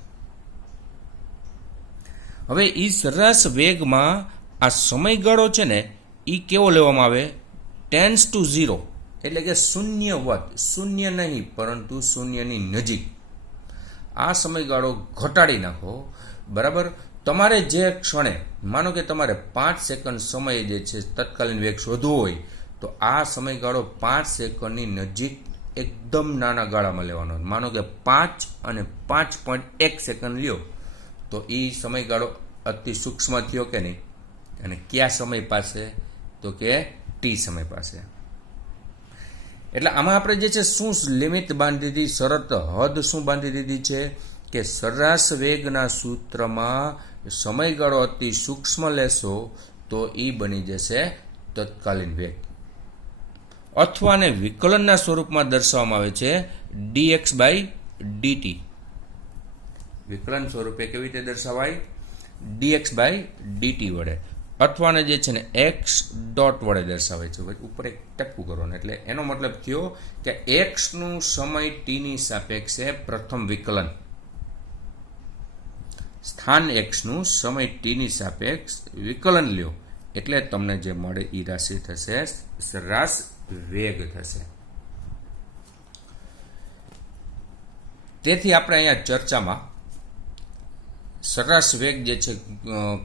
હવે એ સરેરાશ વેગમાં આ સમયગાળો છે ને એ કેવો લેવામાં આવે? ટેન્ડ્સ ટુ 0 એટલે કે શૂન્ય વત્ત, શૂન્ય નહીં પરંતુ શૂન્યની નજીક. આ સમયગાળો ઘટાડી નાખો. બરાબર. તમારે જે ક્ષણે માનો કે તમારે 5 સેકન્ડ સમયે જે છે તત્કાલીન વેગ શોધવો હોય તો આ સમયગાળો 5 સેકન્ડની નજીક એકદમ નાના ગાળામાં લેવાનો. માનો કે 5 અને 5.1 સેકન્ડ લ્યો તો એ સમયગાળો અતિ સૂક્ષ્મ થયો કે નહીં? અને કયા સમય પાસે? તો કે ટી સમય પાસે. એટલે આમાં આપણે જે છે શું લિમિટ બાંધી દીધી, શરત હદ શું બાંધી દીધી છે કે સરેરાશ વેગના સૂત્રમાં સમયગાળો અતિ સૂક્ષ્મ લેશો તો એ બની જશે તત્કાલીન વેગ. અથવા ને વિકલનના સ્વરૂપમાં દર્શાવવામાં આવે છે dx બાય dt. વિકલન સ્વરૂપે કેવી રીતે દર્શાવાય? dx બાય dt વડે. અથવા ને જે છે ને x ડોટ વડે દર્શાવે છે. ઉપર એક ટપકું કરો ને એટલે એનો મતલબ થયો કે x નું સમય t ની સાપેક્ષે પ્રથમ વિકલન, સ્થાન x નું સમય t ની સાપેક્ષ વિકલન લ્યો એટલે તમને જે મળે એ રાશિ થશે સરેરાશ વેગ થશે. તેથી આપણે અહીંયા ચર્ચામાં સરેરાશ વેગ જે છે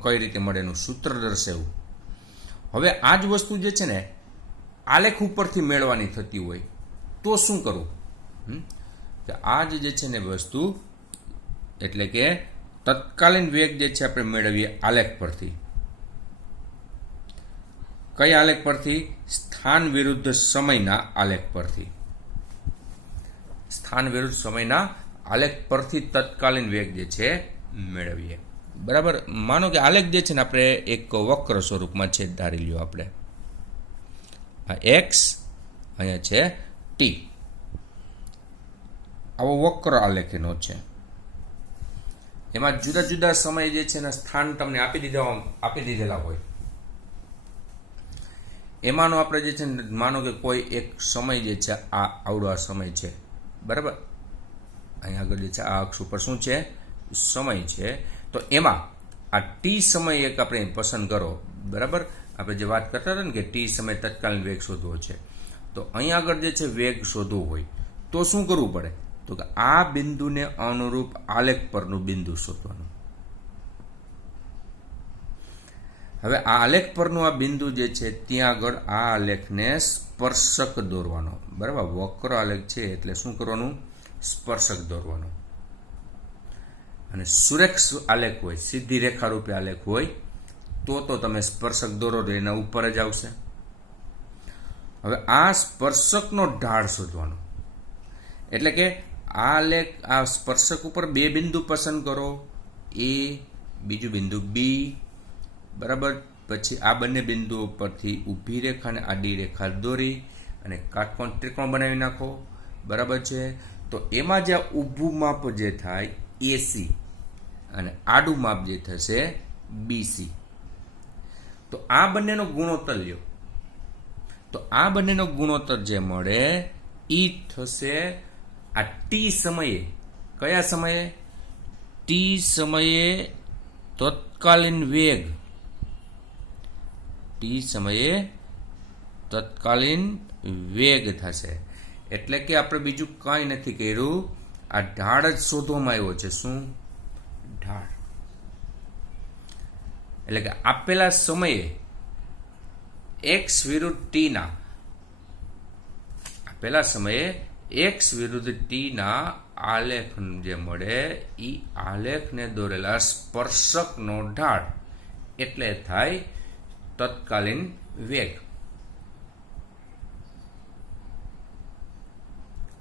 કઈ રીતે મળે એનું સૂત્ર દર્શાવ્યું. હવે આ જ વસ્તુ જે છે ને આલેખ ઉપરથી મેળવવાની થતી હોય તો શું કરવું? કે આ જે છે ને વસ્તુ એટલે કે તત્કાલીન વેગ જે છે આપણે મેળવીએ આલેખ પરથી. કઈ આલેખ પરથી? સ્થાન વિરુદ્ધ સમયના આલેખ પરથી. સ્થાન વિરુદ્ધ સમયના આલેખ પરથી તત્કાલીન વેગ જે છે મેળવીએ. બરાબર. માનો કે આલેખ જે છે ને આપણે એક વક્ર સ્વરૂપમાં છે ધારી લ્યો આપણે. આ એક્સ, અહીંયા છે ટી. આવો વક્ર આલેખ એનો છે. એમાં જુદા જુદા સમય જે છે ને સ્થાન તમને આપી દીધેલા હોય. એમાંનો આપણે જે છે માનો કે કોઈ એક સમય જે છે આ આવડો આ સમય છે. બરાબર. અહીંયા આગળ જે છે આ અક્ષ ઉપર શું છે? સમય છે. તો એમાં આ ટી સમય એક આપણે પસંદ કરો. બરાબર. આપણે જે વાત કરતા હતા ને કે ટી સમય તત્કાલીન વેગ શોધવો છે તો અહીંયા આગળ જે છે વેગ શોધવો હોય તો શું કરવું પડે? તો કે આ બિંદુને અનુરૂપ આલેખ પરનું બિંદુ શોધવાનું. હવે આ આલેખ પરનું આ બિંદુ જે છે ત્યાં આગળ આ આલેખને સ્પર્શક દોરવાનો. બરાબર. વક્ર આલેખ છે એટલે શું કરવાનું? સ્પર્શક દોરવાનો. અને સુરેખ આલેખ હોય, સીધી રેખા રૂપે આલેખ હોય તો તમે સ્પર્શક દોરો તો એના ઉપર જ આવશે. હવે આ સ્પર્શકનો ઢાળ શોધવાનો. એટલે કે આ આલેખ આ સ્પર્શક ઉપર બે બિંદુ પસંદ કરો, એ, બીજું બિંદુ બી. બરાબર. પછી આ બંને બિંદુઓ પરથી ઊભી રેખા અને આડી રેખા દોરી અને કાટકોણ ત્રિકોણ બનાવી નાખો. બરાબર છે. તો એમાં જે ઊભું માપ જે થાય એસી અને આડું માપ જે થશે બીસી. તો આ બંનેનો ગુણોત્તર લ્યો. તો આ બંનેનો ગુણોત્તર જે મળે એ થશે આ ટી સમયે. કયા સમયે? ટી સમયે તત્કાલીન વેગ. ટી સમયે તત્કાલીન વેગ થશે. એટલે કે આપણે બીજું કાંઈ નથી કર્યું, આ ઢાળ જ શોધવામાં આવ્યો છે. શું? ઢાળ. એટલે કે આપેલા સમયે એક્સ વિરુદ્ધ ટીના આપેલા સમયે એક્સ વિરુદ્ધ ટીના આલેખ જે મળે એ આલેખને દોરેલા સ્પર્શકનો ઢાળ એટલે થાય તત્કાલીન વેગ.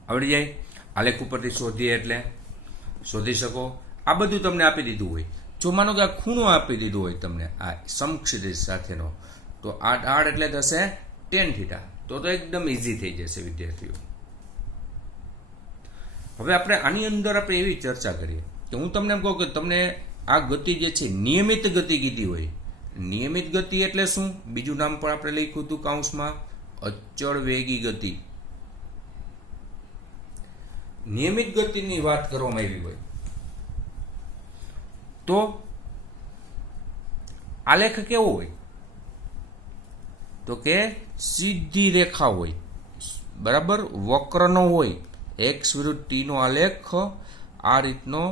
આવડી જાય? આલેખ ઉપરથી શોધીએ એટલે શોધી શકો. આ બધું તમને આપી દીધું હોય. જો માનો કે આ ખૂણો આપી દીધો હોય તમને આ સમક્ષિતિજ સાથેનો, તો આ ઢાળ એટલે થશે tan θ. તો એકદમ ઇઝી થઈ જશે વિદ્યાર્થીઓ. હવે આપણે આની અંદર આપણે એવી ચર્ચા કરીએ કે હું તમને એમ કહું કે તમને આ ગતિ જે છે નિયમિત ગતિ કીધી હોય. નિયમિત ગતિ એટલે શું? બીજું નામ પણ આપણે લખ્યું હતું કૌંસમાં, અચળ વેગી ગતિ. નિયમિત ગતિની વાત કરવામાં આવી હોય તો આલેખ કેવો હોય? તો કે સીધી રેખા હોય, બરાબર, વક્ર નો હોય. એક્સ વિરુદ્ધ ટી નો આલેખ આ રીતનો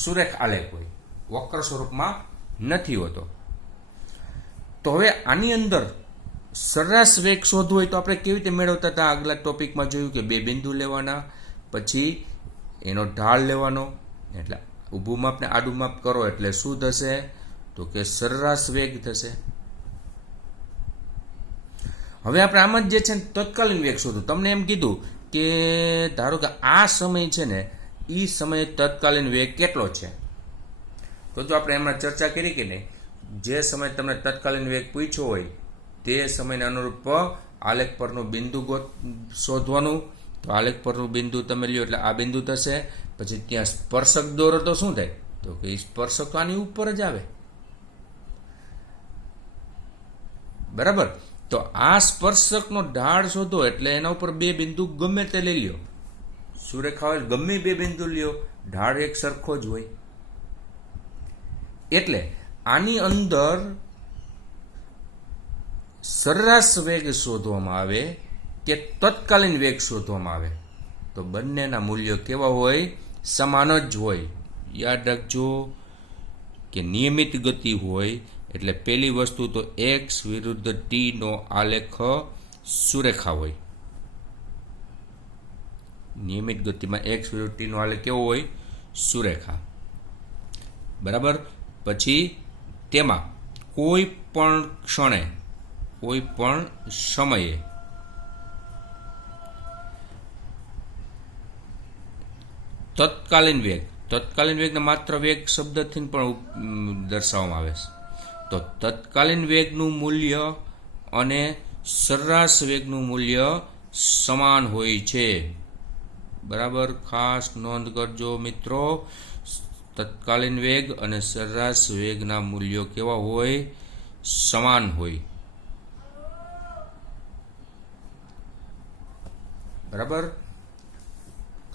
સુરેખ આલેખ હોય, વક્ર સ્વરૂપમાં નથી હોતો. તો હવે આની અંદર સરેરાશ વેગ શોધવો હોય તો આપણે કેવી રીતે મેળવતા હતા? આગલા ટોપિકમાં જોયું કે બે બિંદુ લેવાના, પછી એનો ઢાળ લેવાનો, એટલે ઊભું માપ ને આડું માપ કરો એટલે શું થશે? તો કે સરેરાશ વેગ થશે. હવે આપણે આમ જ જે છે ને તત્કાલીન વેગ શોધો. તમને એમ કીધું કે ધારો કે આ સમય છે ને એ સમયે તત્કાલીન વેગ કેટલો છે, તો જો આપણે એમાં ચર્ચા કરી કે નહીં, જે સમય તમને તત્કાલીન વેગ પૂછ્યો હોય તે સમયને અનુરૂપ આલેખ પરનું બિંદુ શોધવાનું. તો આલેખ પરનું બિંદુ તમે લ્યો એટલે આ બિંદુ થશે. પછી ત્યાં સ્પર્શક દોરો તો શું થાય? તો કે સ્પર્શક આની ઉપર જ આવે, બરાબર. તો આ સ્પર્શકનો ઢાળ શોધો એટલે એના ઉપર બે બિંદુ ગમે તે લઈ લ્યો. સુરેખા હોય ગમે બે બિંદુ લ્યો, ઢાળ એક સરખો જ હોય. એટલે આની અંદર સરેરાશ વેગ શોધવામાં આવે કે તત્કાલીન વેગ શોધવામાં આવે તો બંનેના મૂલ્યો કેવા હોય? સમાન જ હોય. યાદ રાખજો કે નિયમિત ગતિ હોય એટલે પહેલી વસ્તુ તો એક્સ વિરુદ્ધ ટી નો આલેખ સુરેખા હોય. નિયમિત ગતિમાં એક્સ વિરુદ્ધ ટી નો આલેખ કેવો હોય? સુરેખા, બરાબર. પછી તેમાં કોઈ પણ ક્ષણે, કોઈ પણ સમયે તત્કાલીન વેગ, તત્કાલીન વેગને માત્ર વેગ શબ્દથી પણ દર્શાવવામાં આવે છે. તો તત્કાલીન વેગનું મૂલ્ય અને સરેરાશ વેગનું મૂલ્ય સમાન હોય છે, બરાબર. ખાસ નોંધ કરજો મિત્રો, તત્કાલીન વેગ અને સરેરાશ વેગના મૂલ્યો કેવા હોય? સમાન હોય, બરાબર.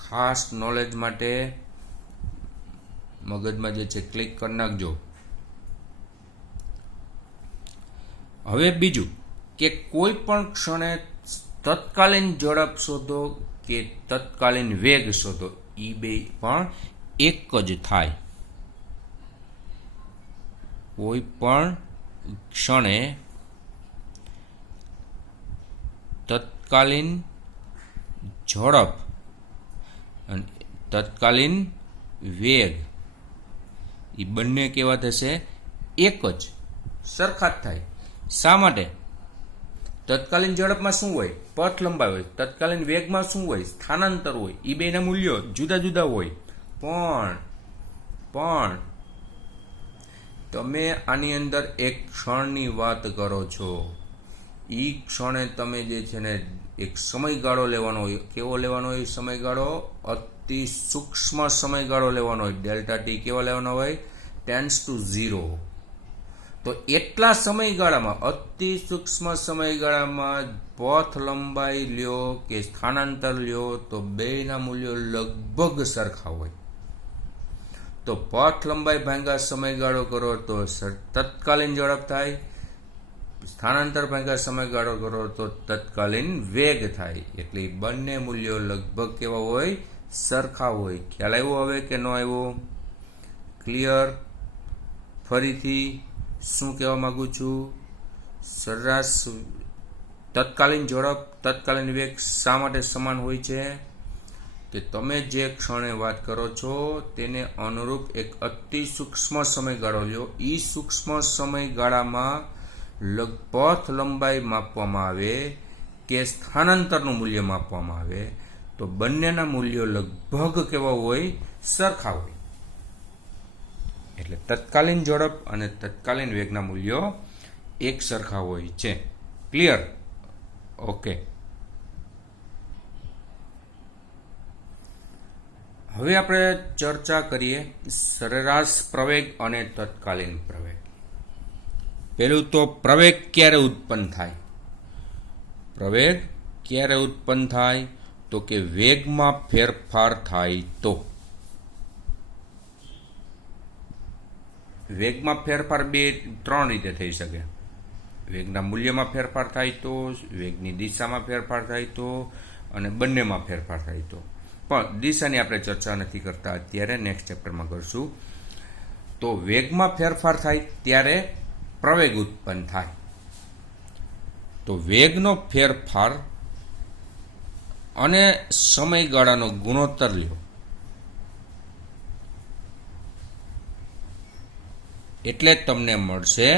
ખાસ નોલેજ માટે મગજમાં જે છે ક્લિક કરી નાખજો. હવે બીજું કે કોઈ પણ ક્ષણે તત્કાલીન ઝડપ શોધો કે તત્કાલીન વેગ શોધો, એ બે પણ એક જ થાય. કોઈ પણ ક્ષણે તત્કાલીન ઝડપ અને તત્કાલીન વેગ એ બંને કેવા થશે? એક જ, સરખા જ થાય. શા માટે? તત્કાલીન ઝડપમાં શું હોય? પથ લંબાઈ હોય. તત્કાલીન વેગમાં શું હોય? સ્થાનાંતર હોય. એ બેના મૂલ્યો જુદા જુદા હોય. પણ તમે આની અંદર એક ક્ષણની વાત કરો છો. એ ક્ષણે તમે જે છે ને એક સમયગાળો લેવાનો હોય. કેવો લેવાનો હોય સમયગાળો? અતિ સૂક્ષ્મ સમયગાળો લેવાનો હોય. ડેલ્ટા ટી કેવો લેવાનો હોય? Tends to 0. તો એટલા સમયગાળામાં, અતિ સૂક્ષ્મ સમયગાળામાં પથ લંબાઈ લ્યો કે સ્થાનાંતર લ્યો તો બેના મૂલ્યો લગભગ સરખા હોય. તો પથ લંબાઈ ભાગ્યા સમયગાળો કરો તો તત્કાલીન ઝડપ થાય. સ્થાનાંતર ભાગ્યા સમયગાળો કરો તો તત્કાલીન વેગ થાય. એટલે બંને મૂલ્યો લગભગ કેવા હોય? સરખા હોય. ખ્યાલ આવ્યો હવે કે ન આવ્યો? ક્લિયર? ફરીથી શું કહેવા માંગુ છું? સરેરાશ તત્કાલીન ઝડપ, તત્કાલીન વેગ શા માટે સમાન હોય છે કે તમે જે ક્ષણે વાત કરો છો તેને અનુરૂપ એક અતિ સૂક્ષ્મ સમયગાળો લ્યો. એ સૂક્ષ્મ સમયગાળામાં પથ લંબાઈ માપવામાં આવે કે સ્થાનાંતરનું મૂલ્ય માપવામાં આવે તો બંનેના મૂલ્યો લગભગ કેવા હોય? સરખા હોય. એટલે તત્કાલીન ઝડપ અને તત્કાલીન વેગના મૂલ્યો એક સરખા હોય છે. ક્લિયર? ઓકે. હવે આપણે ચર્ચા કરીએ સરેરાશ પ્રવેગ અને તત્કાલીન પ્રવેગ. પહેલું તો પ્રવેગ ક્યારે ઉત્પન્ન થાય? પ્રવેગ ક્યારે ઉત્પન્ન થાય તો કે વેગમાં ફેરફાર થાય તો. વેગમાં ફેરફાર ત્રણ રીતે થઈ શકે. વેગના મૂલ્યમાં ફેરફાર થાય તો, વેગની દિશામાં ફેરફાર થાય તો, અને બંનેમાં ફેરફાર થાય તો. પણ દિશાની આપણે ચર્ચા નથી કરતા અત્યારે, નેક્સ્ટ ચેપ્ટરમાં કરશું. તો વેગમાં ફેરફાર થાય ત્યારે પ્રવેગ ઉત્પન્ન થાય. તો વેગનો ફેરફાર અને સમયગાળાનો ગુણોત્તર લ્યો એટલે તમને મળશે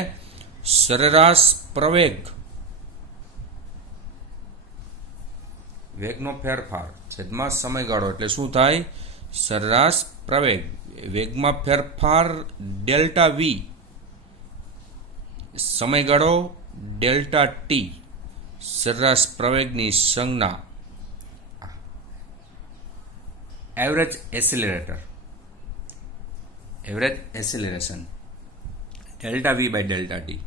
સરેરાશ પ્રવેગ. વેગનો ફેરફાર છેદમાં સમયગાળો એટલે શું થાય? સરેરાશ પ્રવેગ. વેગમાં ફેરફાર ડેલ્ટા વી, સમયગાળો ડેલ્ટા ટી, સરેરાશ પ્રવેગની સંજ્ઞા average accelerator, average acceleration, delta V by delta T.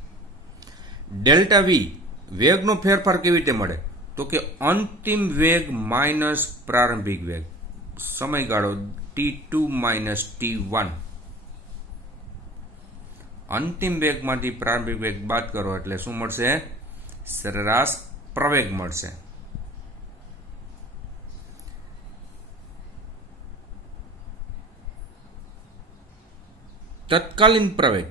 Delta V વેગનો ફેરફાર કેવી રીતે મળે તો કે અંતિમ વેગ માઇનસ પ્રારંભિક વેગ, સમયગાળો T2 માઇનસ T1. અંતિમ વેગમાંથી પ્રારંભિક વેગ બાદ કરો એટલે શું મળશે? સરેરાશ પ્રવેગ મળશે. તત્કાલીન પ્રવેગ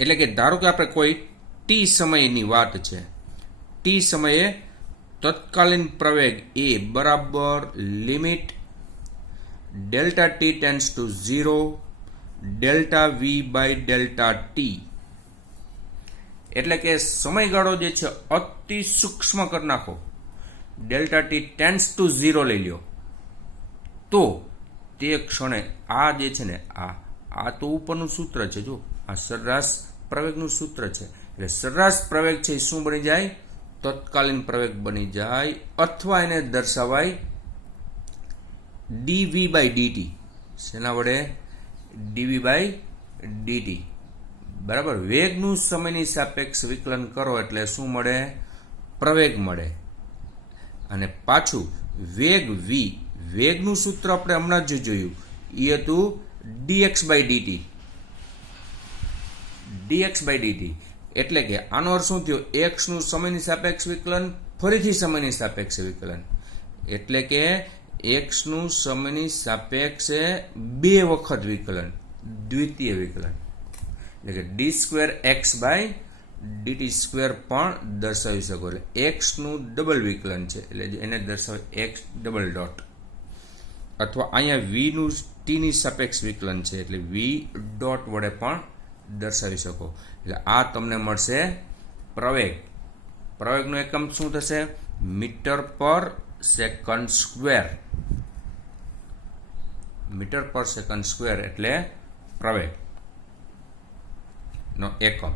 એટલે કે ધારો કે આપણે કોઈ ટી સમયની વાત છે, ટી સમયે તત્કાલીન પ્રવેગ એ બરાબર limit delta T tends to 0 delta V by delta T. એટલે કે સમયગાળો જે છે અતિ સૂક્ષ્મ કરી નાખો, ડેલ્ટા ટી ટેન્ડ્સ ટુ 0 લઈ લ્યો તો તે ક્ષણે આ જે છે ને આ તો ઉપરનું સૂત્ર છે, જો આ સરેરાશ પ્રવેગનું સૂત્ર છે. એટલે સરેરાશ પ્રવેગ છે એ શું બની જાય? તત્કાલીન પ્રવેગ બની જાય. અથવા એને દર્શાવાય ડીવી બાય ડીટી. શેના વડે? D V by D T. બરાબર. વેગનું સમયની સાપેક્ષ વિકલન કરો એટલે શું મળે? પ્રવેગ મળે. અને પાછું વેગ વી, વેગનું સૂત્ર આપણે હમણાં જ જોયું, એ હતું dx by dt. dx by dt એટલે કે આનો અર્થ શું થયો? x નું સમયની સાપેક્ષ વિકલન ફરીથી સમયની સાપેક્ષ વિકલન, એટલે કે x નું સમયની સાપેક્ષે 2 વખત વિકલન, દ્વિતીય વિકલન. એટલે કે d2x બાય dt સ્ક્વેર પણ દર્શાવી શકો. એટલે x નું ડબલ વિકલન છે એટલે એને દર્શાવે x ડબલ ડોટ. અથવા અહીંયા v નું t ની સાપેક્ષ વિકલન છે એટલે v ડોટ વડે પણ દર્શાવી શકો. એટલે આ તમને મળશે પ્રવેગ. પ્રવેગનો એકમ શું થશે? મીટર પર સેકન્ડ સ્ક્વેર. મીટર પર સેકન્ડ સ્ક્વેર એટલે પ્રવેગ નો એકમ.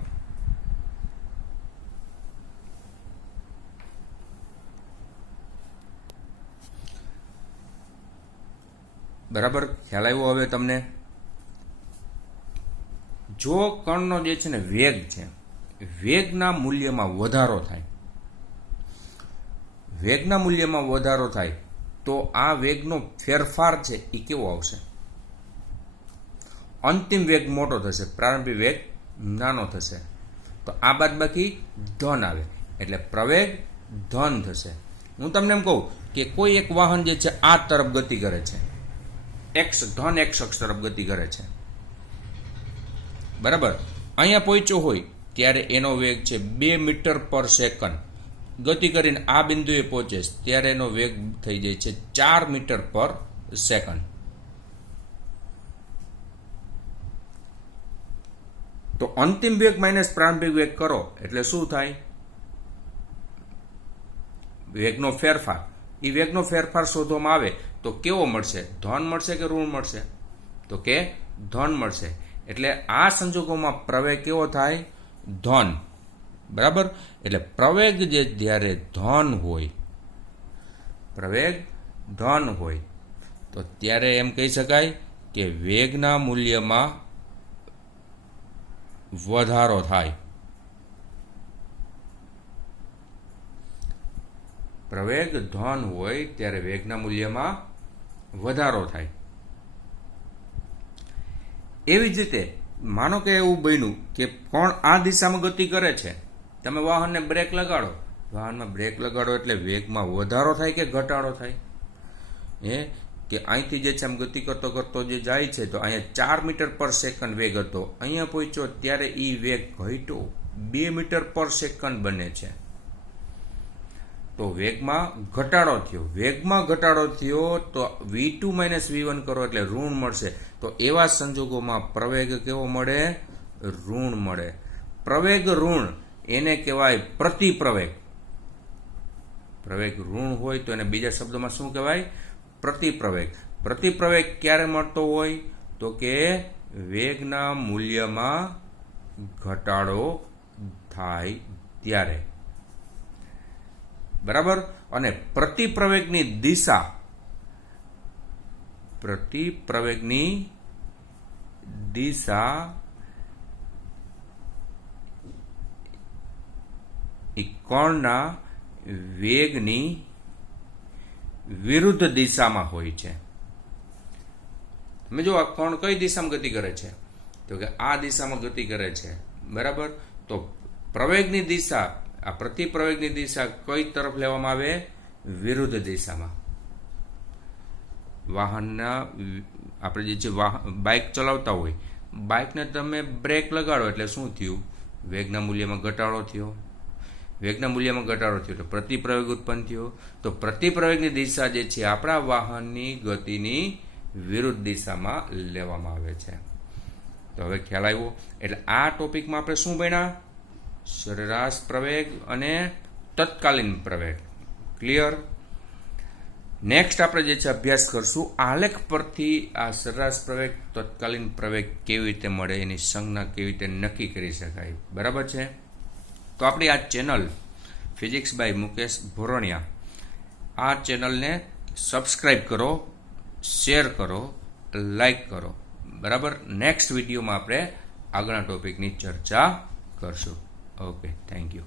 બરાબર ખ્યાલ આવ્યો હવે તમને? જો કણનો જે છે ને વેગ છે, વેગના મૂલ્યમાં વધારો થાય, વેગના મૂલ્યમાં વધારો થાય તો આ વેગનો ફેરફાર છે એ કેવો આવશે? અંતિમ વેગ મોટો થશે, પ્રારંભિક વેગ નાનો થશે. તો આ બાદબાકી ધન આવે એટલે પ્રવેગ ધન થશે. હું તમને એમ કહું કે કોઈ એક વાહન જે છે આ તરફ ગતિ કરે છે, ધન x અક્ષ તરફ ગતિ કરે છે, બરાબર. અહીંયા પહોંચ્યો હોય ત્યારે એનો વેગ છે 2 મીટર પર સેકન્ડ. ગતિ કરીને આ બિંદુએ પહોંચે ત્યારે એનો વેગ થઈ જાય છે 4 મીટર પર સેકન્ડ. તો અંતિમ વેગ માઇનસ પ્રારંભિક વેગ કરો એટલે શું થાય? વેગનો ફેરફાર. એ વેગનો ફેરફાર શોધવામાં આવે તો કેવો મળશે? ધન મળશે કે ઋણ મળશે? તો કે ધન મળશે. એટલે આ સંજોગોમાં પ્રવેગ કેવો થાય? ધન. બરાબર. એટલે પ્રવેગ જે જ્યારે ધન હોય, પ્રવેગ ધન હોય તો ત્યારે એમ કહી શકાય કે વેગના મૂલ્યમાં વધારો થાય. પ્રવેગ ધન હોય ત્યારે વેગના મૂલ્યમાં વધારો થાય. એવી જ રીતે માનો કે એવું બન્યું કે કોણ આ દિશામાં ગતિ કરે છે, તમે વાહનને બ્રેક લગાડો, વાહનમાં બ્રેક લગાડો એટલે વેગમાં વધારો થાય કે ઘટાડો થાય? કે અહીંથી જે છે આમ ગતિ કરતો કરતો જે જાય છે તો અહીંયા 4 મીટર પર સેકન્ડ વેગ હતો, અહીંયા પહોંચ્યો ત્યારે એ વેગ ઘટ્યો 2 મીટર પર સેકન્ડ બને છે. તો વેગમાં ઘટાડો થયો. વેગમાં ઘટાડો થયો તો v2 માઇનસ v1 કરો એટલે ઋણ મળશે. તો એવા સંજોગોમાં પ્રવેગ કેવો મળે? ઋણ મળે. પ્રવેગ ઋણ એને કહેવાય પ્રતિપ્રવેગ. પ્રવેગ ઋણ હોય તો એને બીજા શબ્દોમાં શું કહેવાય? પ્રતિપ્રવેગ. પ્રતિપ્રવેગ ક્યારે મળતો હોય? તો કે વેગના મૂલ્યમાં ઘટાડો થાય ત્યારે. બરાબર. અને પ્રતિપ્રવેગની દિશા, પ્રતિપ્રવેગની દિશા એ કણના વેગની વિરુદ્ધ દિશામાં હોય છે. તમે જો આ કણ કઈ દિશામાં ગતિ કરે છે? તો કે આ દિશામાં ગતિ કરે છે. બરાબર. તો પ્રવેગની દિશા, આ પ્રતિપ્રવેગની દિશા કઈ તરફ લેવામાં આવે? વિરુદ્ધ દિશામાં. વાહનના આપણે જે છે બાઇક ચલાવતા હોય, બાઇકને તમે બ્રેક લગાડો એટલે શું થયું? વેગના મૂલ્યમાં ઘટાડો થયો. વેગના મૂલ્યમાં ઘટાડો થયો તો પ્રતિપ્રવેગ ઉત્પન્ન થયો. તો પ્રતિપ્રવેગની દિશા જે છે આપણા વાહનની ગતિની વિરુદ્ધ દિશામાં લેવામાં આવે છે. તો હવે ખ્યાલ આવ્યો. એટલે આ ટોપિકમાં આપણે શું ભણ્યા? સરેરાશ પ્રવેગ અને તત્કાલીન પ્રવેગ. ક્લિયર? નેક્સ્ટ આપણે જે છે અભ્યાસ કરશું આલેખ પરથી આ સરેરાશ પ્રવેગ, તત્કાલીન પ્રવેગ કેવી રીતે મળે, એની સંજ્ઞા કેવી રીતે નક્કી કરી શકાય. બરાબર છે? તો આપણી આ channel physics by Mukesh Bhoraniya, આ ચેનલને સબસ્ક્રાઈબ કરો, શેર કરો, લાઈક કરો. બરાબર. નેક્સ્ટ વિડીયોમાં આપણે આગળના ટોપિકની ચર્ચા કરશું. Okay, thank you.